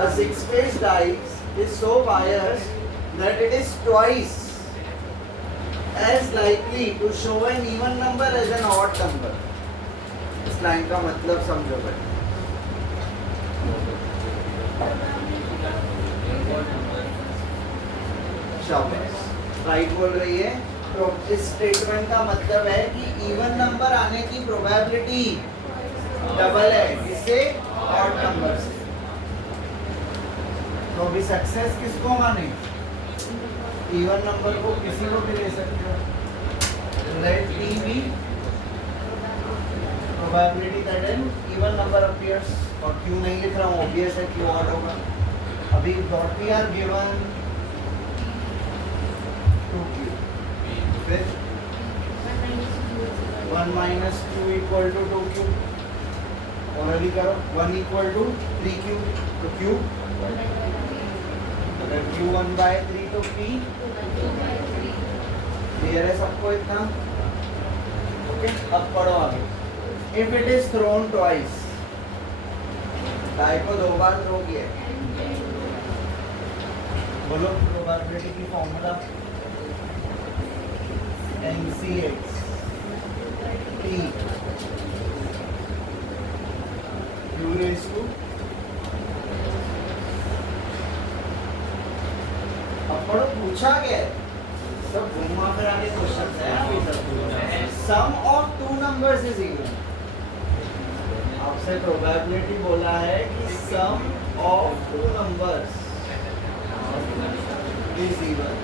A six-faced dice is so biased that it is twice as likely to show an even number as an odd number. इस line का मतलब समझो भाई. शाबाश, right बोल रही है. तो इस स्टेटमेंट का मतलब है कि इवन नंबर आने की प्रोबेबिलिटी डबल है किससे? ऑड नंबर से. तो अभी सक्सेस किसको माने? इवन नंबर को किसी को भी ले सकते हो. Let T be probability that an even number appears. और क्यों नहीं लिख रहा हूँ? ऑब्वियस है क्यों ऑड होगा. अभी what we are given 2q, फिर 1 minus 2 equal to 2q. और अभी करो 1 equal to 3q. तो q अगर q 1 by 3 तो p. क्लियर है सबको इतना? ओके, अब पढ़ो आगे. If it is thrown twice, die को 2 बार थ्रो किया. बोलो प्रोबेबिलिटी की formula. NCX T Q raised to. अब पढ़ो, पूछा क्या है? सब घुमा फिरा के क्वेश्चन है अभी तक. Sum of two numbers is even. आपसे प्रोबेबिलिटी बोला है कि sum of two numbers is even.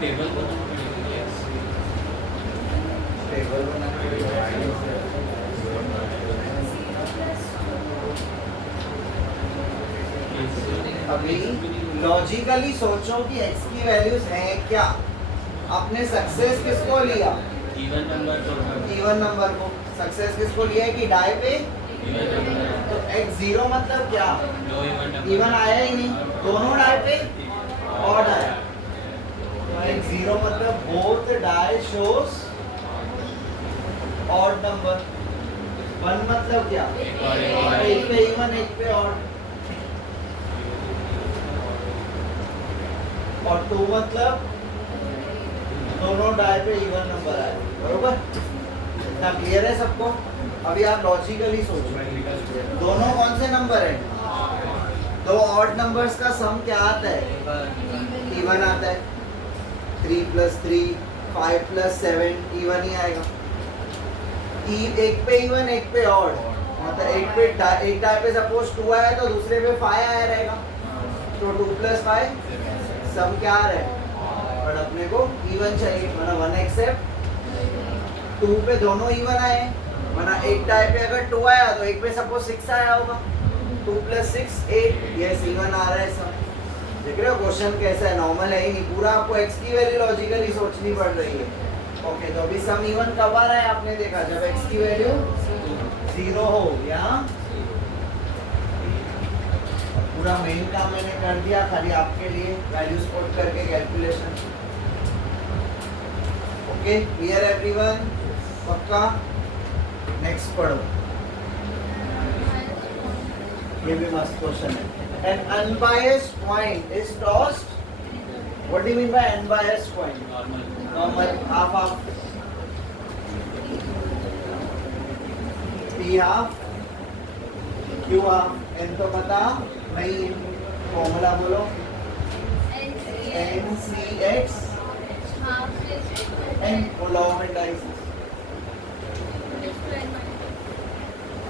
Table बना अभी लॉजिकली सोचो कि x की वैल्यूज हैं क्या. आपने सक्सेस किसको लिया? इवन नंबर को. सक्सेस किसको लिया है कि डाई पे. तो x 0 मतलब क्या? इवन आया ही नहीं. दोनों डाई पे ऑड आया. x 0 मतलब both die shows odd number. 1 मतलब क्या? एक पे इवन एक पे ऑड. और 2 मतलब दोनों डाई पे इवन नंबर आए. बरोबर? इतना क्लियर है सबको? अभी आप लॉजिकली सोचो, दोनों कौन से नंबर हैं? दो ऑड नंबर्स का सम क्या आता है? इवन आता है. 3 + 3 5 + 7 इवन ही आएगा. एक पे इवन एक पे ऑड. मतलब एक डाई पे सपोज 2 आया तो दूसरे पे 5 आया रहेगा. तो 2 + 5 सम क्या आ रहा है? और अपने को इवन चाहिए. मतलब 1 एक्सेप्ट 2 पे दोनों इवन आए. मतलब एक डाई पे अगर 2 आया तो एक पे सपोज 6 आया होगा. 2 + 6 8. यस, इवन आ रहा है सब. देख रहे हो क्वेश्चन कैसा है? नॉर्मल है ही नहीं. पूरा आपको x की वैल्यू लॉजिकली सोचनी पड़ रही है. ओके, तो अभी सम इवन कब आ रहा है? आपने देखा जब x की वैल्यू 0 हो. या पूरा मेन काम मैंने कर दिया खाली आपके लिए, वैल्यूज पुट करके कैलकुलेशन. Okay, clear everyone? पक्का? नेक्स्ट पढ़ो. ये भी मस्त क्वेश्चन है. An unbiased coin is tossed. What do you mean by unbiased coin? Normal, half. P half, Q half. N तो पता नहीं. फॉर्मूला बोलो. NCX N law of indices.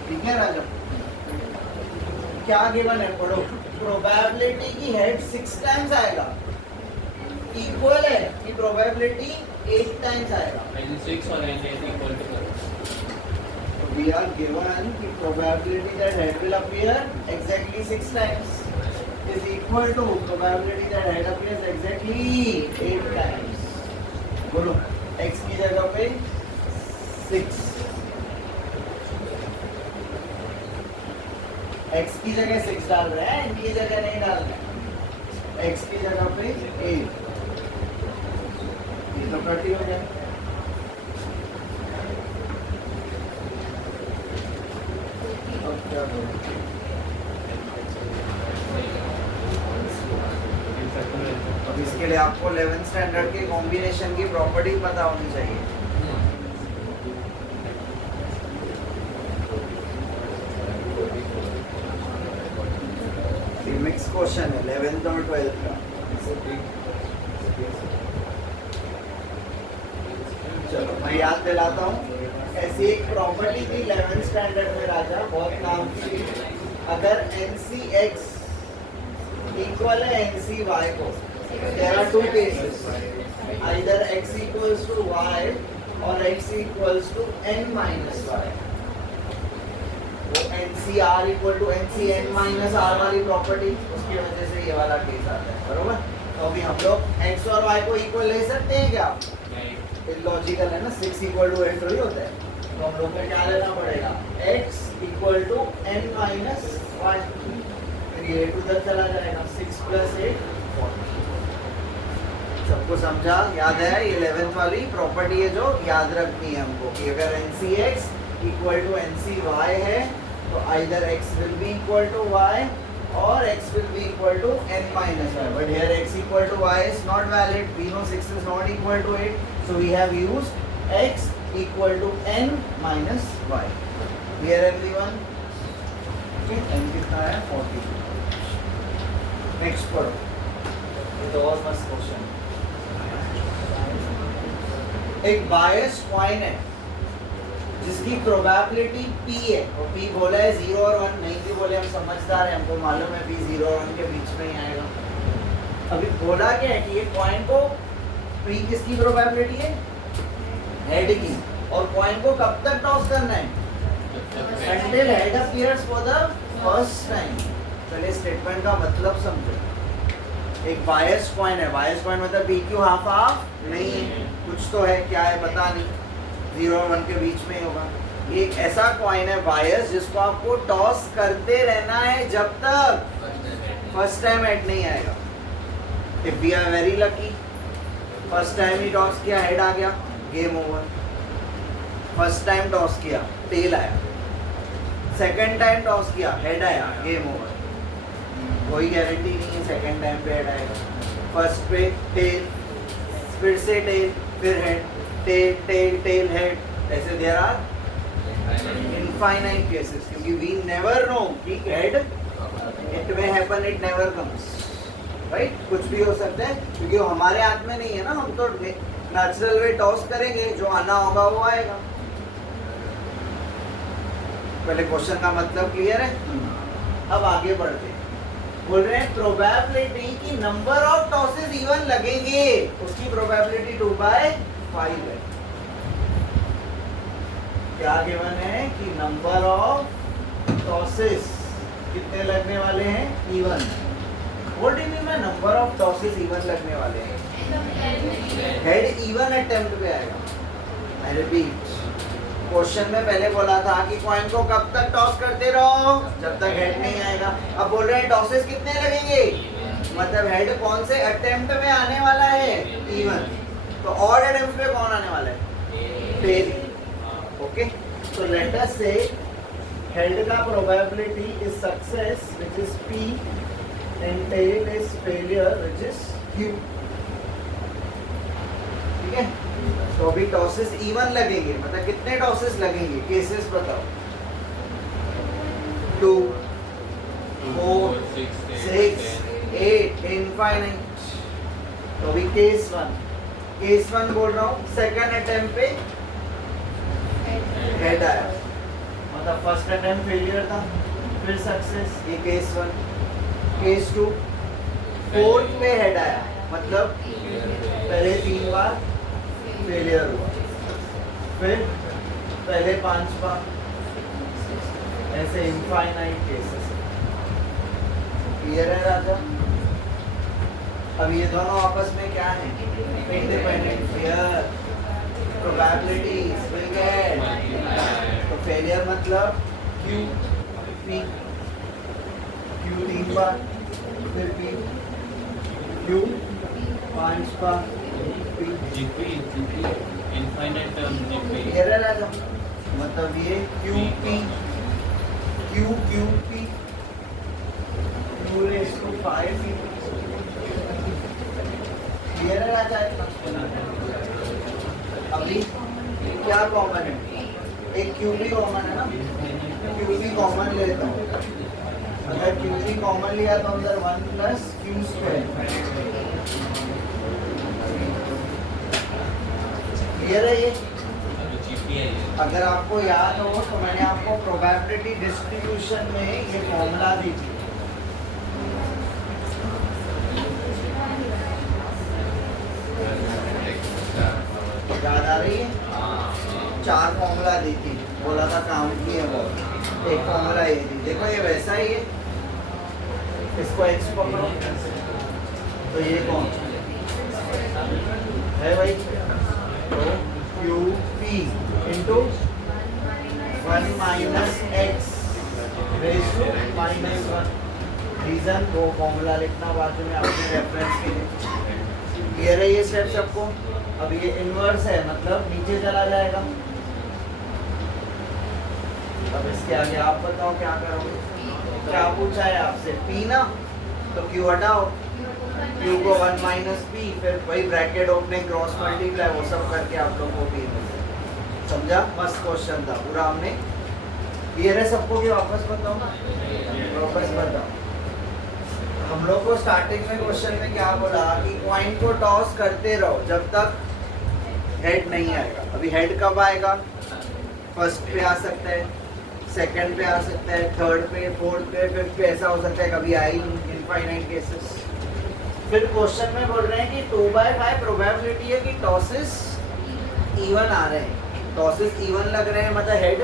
ठीक है राजा? क्या गिवन है? पढ़ो. प्रोबेबिलिटी की हेड 6 टाइम्स आएगा. इक्वल है कि प्रोबेबिलिटी 8 टाइम्स आएगा. N6 और N8 equal to. We are given the probability that head will appear exactly 6 times is equal to probability that head appears exactly 8 times. बोलो, x की जगह पे 6, x की जगह 6 डाल रहे हैं, n की जगह नहीं डाल रहे हैं. x की जगह पे 8. तो 30 हो गया। अब क्या करूं? अब इसके लिए आपको 11th स्टैंडर्ड के कॉम्बिनेशन की प्रॉपर्टी पता होनी चाहिए। मिक्स क्वेश्चन है 11th और 12th का। चलो मैं याद दिलाता हूँ। ऐसी एक प्रॉपर्टी थी 11th स्टैंडर्ड में राजा, बहुत काम की। अगर NCX इक्वल है NCY को, there are two cases, either X equals to Y or X equals to N minus Y। वो NCR equal to NCN minus R वाली प्रॉपर्टी, उसकी वजह से ये वाला केस आता है, बरोबर। तो अभी हम लोग X और Y को इक्वल ले सकते हैं क्या? लॉजिकल है ना, 6 इक्वल टू 8 थोड़ी होता है। तो हम लोग को क्या लेना पड़ेगा? X equal to N minus Y। फिर ये A2 तक चला जाएगा, 6 प्लस 8 40। सबको समझा? याद है? ये 11th वाली प्रॉपर्टी है जो याद रखनी है हमको कि अगर NCX इक्वल टू NCY है तो either X will be equal to Y or X will be equal to N minus Y. But here X equal to Y is not valid. We know 6 is not equal to 8. So we have used X equal to N minus Y. Here everyone. Okay, N कितना है? 40. Next पढ़ो. ये तो और मस्त question. एक biased coin है जिसकी प्रोबेबिलिटी P है, और P बोला है 0 और 1, नहीं भी बोले हम समझदार हैं, हमको मालूम है P 0 और 1 के बीच में ही आएगा। अभी बोला क्या है कि ये कॉइन को P किसकी प्रोबेबिलिटी है? हेड की। और कॉइन को कब तक टॉस करना है? Until head appears for the first time। चलिए स्टेटमेंट का मतलब समझो। एक बायस्ड कॉइन है, बायस्ड कॉइन मतलब PQ हाफ हाफ नहीं है, कुछ तो है, क्या है पता नहीं, 0 और 1 के बीच में होगा। एक ऐसा कॉइन है बायस जिसको आपको टॉस करते रहना है जब तक फर्स्ट टाइम हेड नहीं आएगा। If we are very lucky, first time ही टॉस किया हेड आ गया, game over. First time toss किया टेल आया, सेकंड टाइम टॉस किया हेड आया, गेम ओवर। कोई गारंटी नहीं है सेकंड टाइम पे हेड आएगा। फर्स्ट पे टेल, फिर से टेल, फिर head, tail tail tail head, ऐसे देयर आर इनफाइनाइट केसेस, क्योंकि वी नेवर नो कि head it may happen, it never comes, right. कुछ भी हो सकता है क्योंकि वो हमारे हाथ में नहीं है ना, हम तो नेचुरल वे टॉस करेंगे, जो आना होगा वो आएगा। पहले क्वेश्चन का मतलब क्लियर है। अब आगे बढ़ते हैं। बोल रहे हैं प्रोबेबिलिटी की नंबर ऑफ टॉसेस इवन लगेंगे, उसकी प्रोबेबिलिटी 2/5 है। क्या गिवन है कि नंबर ऑफ टॉसेस कितने लगने वाले हैं? Even. What do you mean by number of tosses even लगने वाले हैं? हेड इवन अटेम्प्ट पे आएगा। आई रिपीट, क्वेश्चन में पहले बोला था कि कॉइन को कब तक टॉस करते रहो? जब तक हेड नहीं आएगा। अब बोल रहे हैं टॉसेस कितने लगेंगे, मतलब हेड कौन से अटेम्प्ट में आने वाला है? इवन। तो ऑड अटेम्प्ट पे कौन आने वाला है? Tail. Okay, so let us say head का probability is success which is P and tail is failure which is Q। ठीक है, तो अभी टॉसेस इवन लगेंगे, मतलब कितने टॉसेस लगेंगे? केसेस बताओ। 2, 4, 6, 8, इनफाइनाइट। तो अभी केस 1 बोल रहा हूँ, सेकंड अटेम्प्ट पे हेड आया, मतलब फर्स्ट अटेम्प्ट फेलियर था, फिर सक्सेस, ये केस 1। केस 2, फोर्थ पे हेड आया, मतलब पहले 3 बार फेलियर हुआ, फिर पहले 5 बार, ऐसे इनफाइनाइट केसेस। क्लियर है राजा? अब ये दोनों आपस में क्या है? इंडिपेंडेंट। probabilities will get, तो फेलियर मतलब Q 3 बार, फिर P, Q 5 बार, P इनफाइनाइट टर्म में पे क्लियर है राजा? मतलब ये Q P Q raise to 5 clear है राजा? अभी क्या कॉमन है? एक क्यू भी कॉमन है ना, क्यू भी कॉमन लेता हूँ। अगर क्यू भी कॉमन लिया तो अंदर 1 प्लस क्यू स्क्वायर। क्लियर है ये? जीपीआई अगर आपको याद हो तो मैंने आपको प्रोबेबिलिटी डिस्ट्रीब्यूशन में ये फॉर्मूला दी थी। याद आ रही है? 4 फॉर्मूला दी थी, बोला था काउंट किए वो। एक फॉर्मूला ये थी, देखो ये वैसा ही है। इसको एक्स पकड़ो तो ये कौन है भाई? तो Q P into 1 minus X raise to -1। Reason वो फॉर्मूला लिखना बाद में अपने रेफरेंस के लिए। ये रही ये स्टेप सबको। अब ये इनवर्स है, मतलब नीचे चला जाएगा। अब इसके आगे आप बताओ क्या करोगे? क्या पूछा है आपसे? पी ना, तो क्यू हटाओ, क्यू को 1 माइनस पी, फिर वही ब्रैकेट ओपनिंग क्रॉस मल्टीप्लाई, वो सब करके आप लोग को पी मिल। समझा? मस्त क्वेश्चन था पूरा हमने। क्लियर है सबको? कि वापस बताओ ना, वापस बताओ। हम लोग को स्टार्टिंग में क्वेश्चन में क्या बोला कि कॉइन को टॉस करते रहो जब तक हेड नहीं आएगा। अभी हेड कब आएगा? फर्स्ट पे आ सकता है, सेकंड पे आ सकता है, थर्ड पे, फोर्थ पे, फिफ्थ पे, ऐसा हो सकता है कभी आई इनफाइनाइट केसेस। फिर क्वेश्चन में बोल रहे हैं कि 2/5 प्रोबेबिलिटी है कि टॉसेस इवन आ रहे हैं। टॉसेस इवन लग रहे हैं मतलब हेड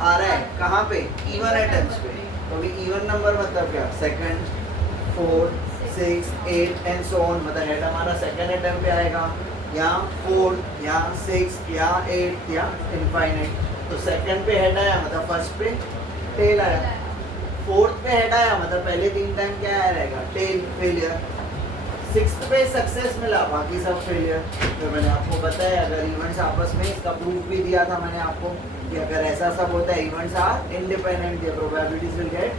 आ रहा है कहाँ पे? इवन अटेम्प्ट्स पे। तो अभी इवन नंबर मतलब क्या? सेकंड, 4, 6, 8 एंड सो ऑन, मतलब हेड हमारा सेकंड अटेम्प्ट पे आएगा, या 4 या 6 या 8 या इनफाइनाइट। तो सेकंड पे हेड आया मतलब फर्स्ट पे टेल आया, फोर्थ पे हेड आया मतलब पहले 3 टाइम क्या आया रहेगा? Tail, failure. सिक्स्थ पे सक्सेस मिला, बाकी सब फेलियर। तो मैंने आपको बताया अगर इवेंट्स आपस में, इसका प्रूफ भी दिया था मैंने आपको कि अगर ऐसा सब होता है, इवेंट्स आर इंडिपेंडेंट, ये प्रोबेबिलिटीज विल गेट,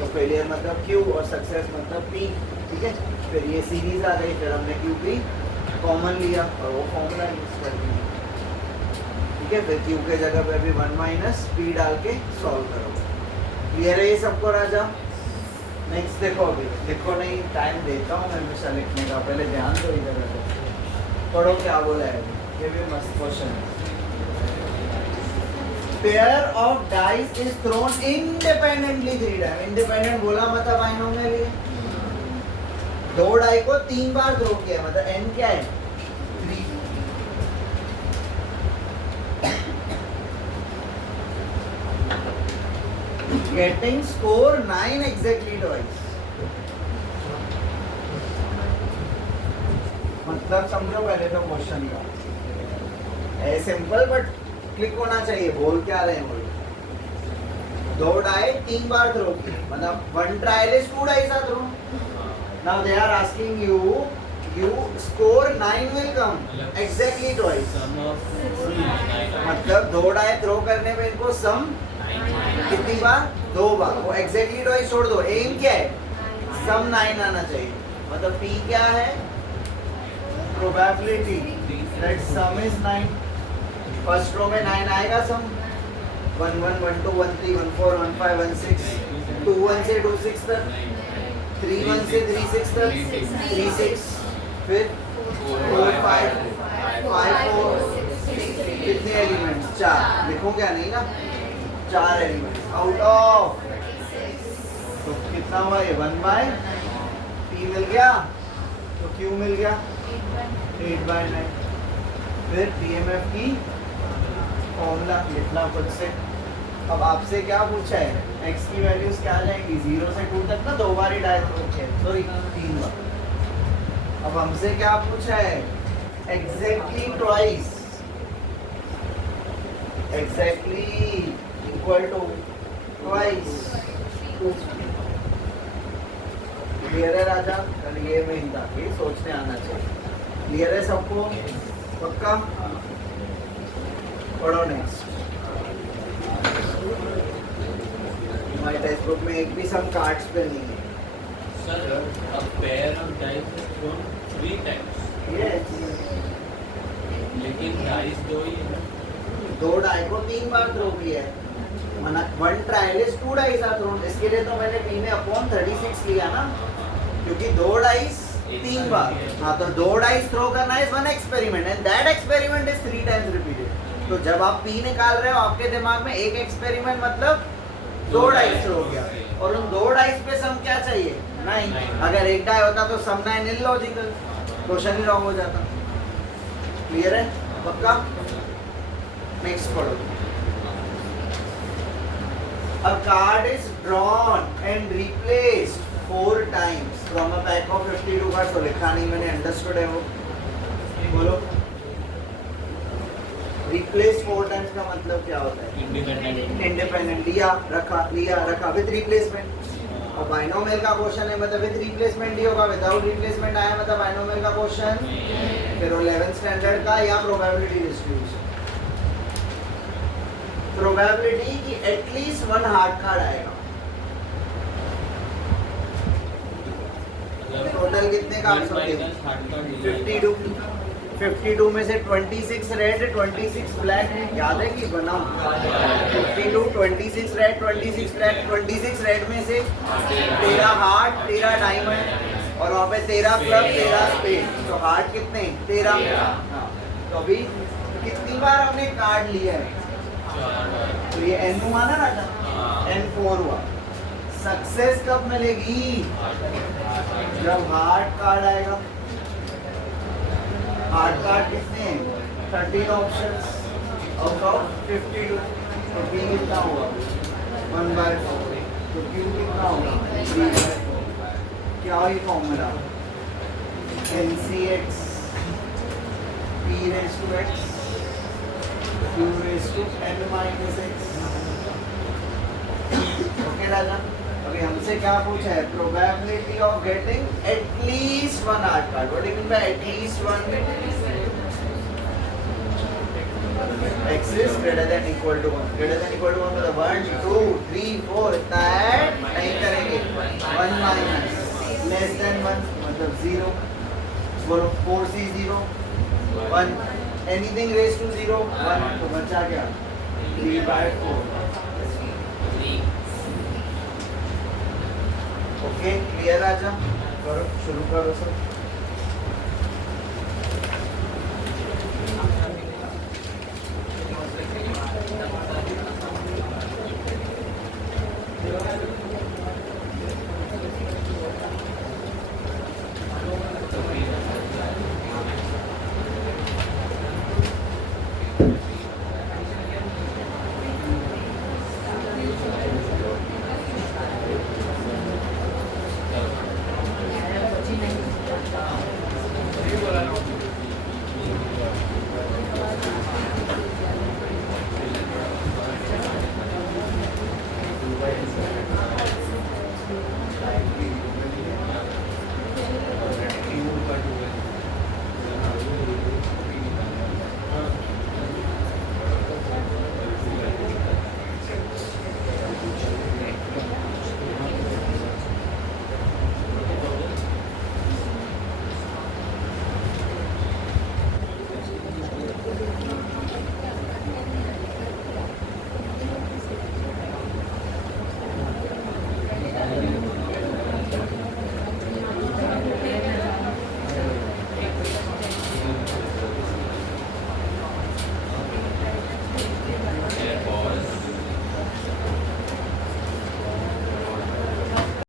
तो फेलियर मतलब क्यू और सक्सेस मतलब पी। ठीक है, फिर ये सीरीज आ गई, फिर हमने क्यू पी कॉमन लिया और वो फॉर्मूला यूज कर दिया। ठीक है, फिर क्यू के जगह पे भी 1 माइनस पी डाल के सॉल्व करो। क्लियर है ये सबको राजा? नेक्स्ट देखो, अभी देखो नहीं, टाइम देता हूँ मैं हमेशा लिखने का, पहले ध्यान दो इधर पढ़ो क्या बोला है। ये भी मस्त क्वेश्चन है। Pair of dice is throne independently 3 time. Independent बोला मतलब बाइनोमियल है। 2 डाई को 3 बार थ्रो किया मतलब n क्या है? 3। Getting score 9 exactly twice. मतलब समझो पहले तो क्वेश्चन का है सिंपल बट क्लिक होना चाहिए। बोल क्या रहे हैं बोल? 2 डाई 3 बार थ्रो किए मतलब 1 trial is 2 dice are throw. Now they are asking you, you score 9 will come exactly twice. मतलब 2 डाई थ्रो करने पे इनको सम कितनी बार? 2 बार। वो exactly twice छोड़ दो, एम क्या है? सम 9 आना चाहिए। मतलब P क्या है? Probability that sum is 9। First row में 9 आएगा सम, 1 1 1 2 1 3 1 4 1 5 1 6, 2 1 से 2 6 तक, 3 1 से 3 6 तक, 3 6, फिर 4 5 5 4, कितने एलिमेंट्स? 4। लिखो क्या? नहीं ना, 4 एलिमेंट्स आउट ऑफ, तो कितना हुआ ये? 1 P मिल गया, तो Q मिल गया 8/9। फिर PMF की फॉर्मूला लिखना खुद से। अब आपसे क्या पूछा है? x की वैल्यूज क्या जाएंगी? 0 से 2 तक ना, 2 बार ही डायल किया, सॉरी 3 बार। अब हमसे क्या पूछा है? Exactly twice, exactly equal to twice. Clear है राजा? कल ये मेन था, ये सोचने आना चाहिए। क्लियर है सबको? पक्का? पढ़ो नेक्स्ट। हमारे टेक्स्ट बुक में एक भी सम कार्ड्स पे नहीं है। Sir, a pair of dice is thrown 3 times. Yes. लेकिन डाइस 2 ही है। 2 डाई को 3 बार थ्रो किया है। मना 1 trial is 2 dice are thrown. इसके लिए तो मैंने p में अपॉन 36 लिया ना, क्योंकि 2 डाइस 3 बार। हाँ, तो 2 डाइस थ्रो करना है 1 experiment and that experiment is 3 times repeated. तो जब आप p निकाल रहे हो, आपके दिमाग में एक एक्सपेरिमेंट मतलब 2 डाइस थ्रो किया, और उन 2 डाइस पे सम क्या चाहिए? 9। अगर एक डाई होता तो सम 9 इलॉजिकल, क्वेश्चन ही रॉन्ग हो जाता। क्लियर है? पक्का? नेक्स्ट पढ़ो। A card is drawn and replaced 4 times from a pack of 52 cards। तो लिखा नहीं मैंने, अंडरस्टूड है वो। बोलो। रिप्लेस 4 टाइम्स का मतलब क्या होता है? इंडिपेंडेंट। इंडिपेंडेंट। लिया रखा विद रिप्लेसमेंट। और बाइनोमियल का क्वेश्चन है मतलब विद रिप्लेसमेंट ही होगा, विदाउट रिप्लेसमेंट आया मतलब बाइनोमियल का क्वेश्चन। फिर 11th स्टैंडर्ड का या प्रोबेबिलिटी डिस्ट्रीब्यूशन। प्रोबेबिलिटी कि एटलीस्ट 1 हार्ड कार्ड आएगा। टोटल कितने कार्ड्स होते हैं? 52। 52 में से 26 रेड 26 ब्लैक, याद है कि बनाओ? 52 26 रेड 26 ब्लैक। 26 रेड में से 13 हार्ट 13 डायमंड, और वहाँ पे 13 क्लब 13 स्पेड। तो हार्ट कितने? 13। हाँ, तो अभी कितनी बार हमने कार्ड लिया है? तो ये n हुआ ना राजा, n4 हुआ। सक्सेस कब मिलेगी? जब हार्ड कार्ड आएगा। हार्ड कार्ड कितने हैं? 13 ऑप्शंस आउट ऑफ 52। तो p कितना होगा? 1/4। तो q कितना होगा? 3/4। क्या ये formula? NCX p raised to x q raised to n minus x। Okay Raja, अभी हमसे क्या पूछा है? Probability of getting at least 1 heart card. What do you mean by at least 1? x is greater than equal to 1। greater than equal to 1 मतलब 1 2 3 4 इतना add नहीं करेंगे। 1 minus less than 1 मतलब 0। बोलो 4c 0 1, एनीथिंग रेज टू 0 1। तो बचा क्या? 3/4। ओके, क्लियर राजा? करो, शुरू करो सब।